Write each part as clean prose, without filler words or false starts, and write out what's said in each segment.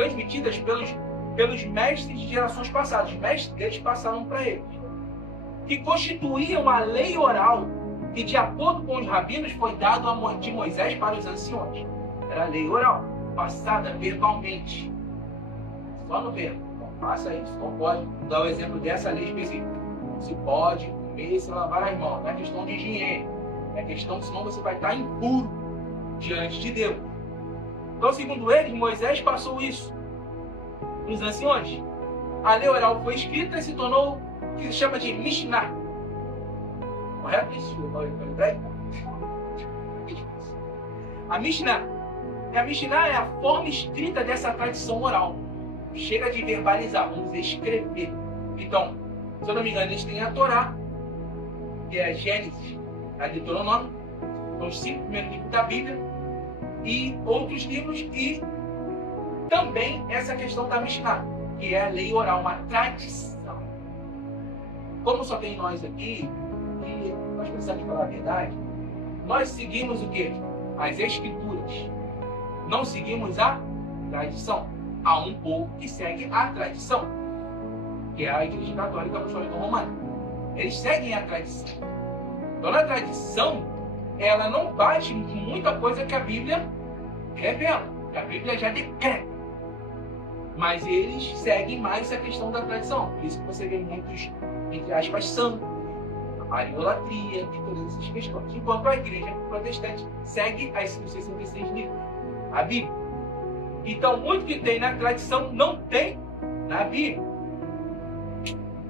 transmitidas pelos mestres de gerações passadas. Os mestres deles passaram para eles. Que constituía uma lei oral que, de acordo com os rabinos, foi dado de Moisés para os anciões. Era a lei oral, passada verbalmente. Só no verbo. Não faça isso, não pode. Vou dar o exemplo dessa lei específica. Se pode comer e se lavar as mãos. Não é questão de higiene. É questão, senão você vai estar impuro diante de Deus. Então, segundo eles, Moisés passou isso para os anciões. A lei oral foi escrita e se tornou o que se chama de Mishnah. Correto isso? A Mishnah é a forma escrita dessa tradição oral. Chega de verbalizar, vamos escrever. Então, se eu não me engano, eles têm a Torá, que é a Gênesis, a Deuteronômio, são os 5 primeiros livros da Bíblia, e outros livros, e também essa questão da Mishnah, que é a lei oral, uma tradição. Como só tem nós aqui, e nós precisamos falar a verdade, nós seguimos o quê? As Escrituras. Não seguimos a tradição. Há um povo que segue a tradição, que é a Igreja Católica Apostólica Romana. Eles seguem a tradição. Então, a tradição, ela não bate com muita coisa que a Bíblia revela, que a Bíblia já decreta. Mas eles seguem mais a questão da tradição. Por isso que você vê muitos, entre aspas, santos, a idolatria e todas essas questões. Enquanto a Igreja Protestante segue os 66 livros, a Bíblia. Então, muito que tem na tradição não tem na Bíblia.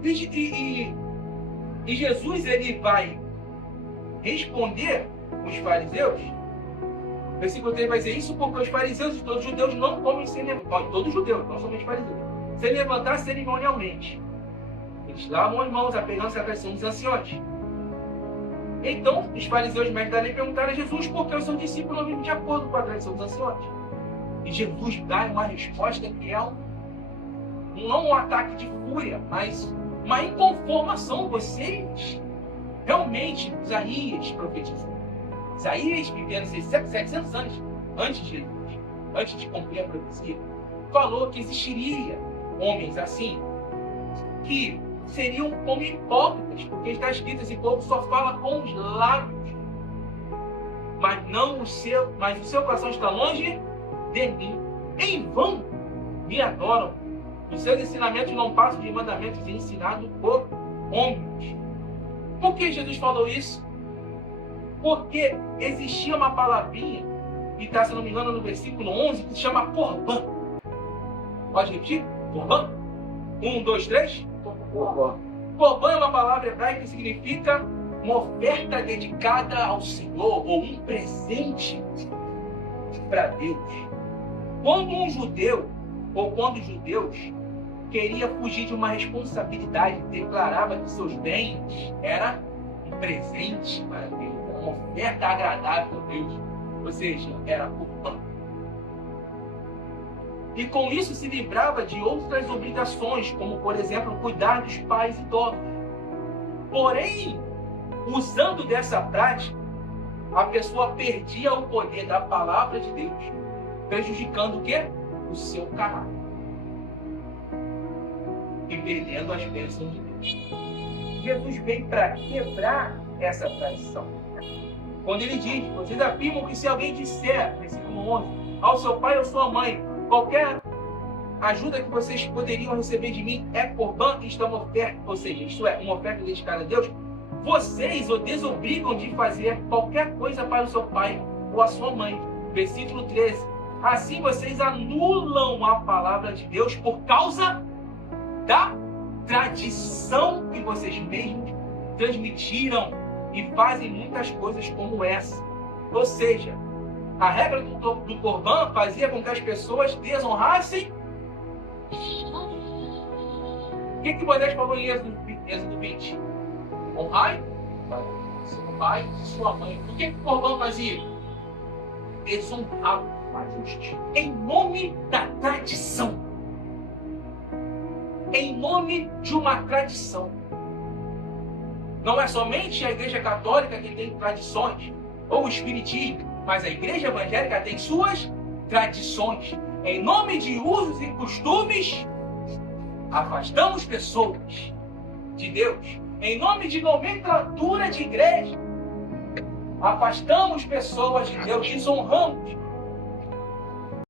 E Jesus, ele vai responder os fariseus. O versículo 3 vai dizer isso porque os fariseus e todos os judeus não comem sem levantar. Todos judeus, não somente fariseus. Sem levantar cerimonialmente. Eles lavam as mãos, apegando-se à tradição dos anciões. Então, os fariseus mestres da lei perguntaram a Jesus por que os seus discípulos não vivem de acordo com a tradição dos anciões. E Jesus dá uma resposta que é não um ataque de fúria, mas uma inconformação. Vocês realmente, Isaías profetizou. Isaías, vivendo 700 anos antes de Jesus, antes de cumprir a profecia, falou que existiria homens assim, que seriam como hipócritas, porque está escrito: esse povo só fala com os lábios, mas o seu coração está longe de mim. Em vão me adoram. Os seus ensinamentos não passam de mandamentos ensinados por homens. Por que Jesus falou isso? Porque existia uma palavrinha, que está, se não me engano, no versículo 11, que se chama Corban. Pode repetir? Corban? 1, 2, 3? Corban é uma palavra hebraica que significa uma oferta dedicada ao Senhor, ou um presente para Deus. Quando um judeu, ou quando os judeus queria fugir de uma responsabilidade, declarava que seus bens eram um presente para Deus, era uma oferta agradável a Deus, ou seja, era Corban. E com isso se livrava de outras obrigações, como, por exemplo, cuidar dos pais idosos. Porém, usando dessa prática, a pessoa perdia o poder da palavra de Deus, prejudicando o quê? O seu caráter. E perdendo as bênçãos de Deus. Jesus veio para quebrar essa tradição. Quando ele diz: vocês afirmam que se alguém disser, versículo 11, ao seu pai ou sua mãe, qualquer ajuda que vocês poderiam receber de mim é Corban, isto é uma oferta, ou seja, isto é uma oferta dedicada a Deus, vocês o desobrigam de fazer qualquer coisa para o seu pai ou a sua mãe. Versículo 13. Assim vocês anulam a palavra de Deus por causa da tradição que vocês mesmos transmitiram e fazem muitas coisas como essa. Ou seja, a regra do Corban fazia com que as pessoas desonrassem. O que Moisés falou em Êxodo 20? Honrai seu pai e sua mãe. O que o Corban fazia? Desonrava a Deus em nome da tradição. Em nome de uma tradição. Não é somente a Igreja Católica que tem tradições, ou o Espiritismo, mas a Igreja Evangélica tem suas tradições. Em nome de usos e costumes, afastamos pessoas de Deus. Em nome de nomenclatura de igreja, afastamos pessoas de Deus, desonramos.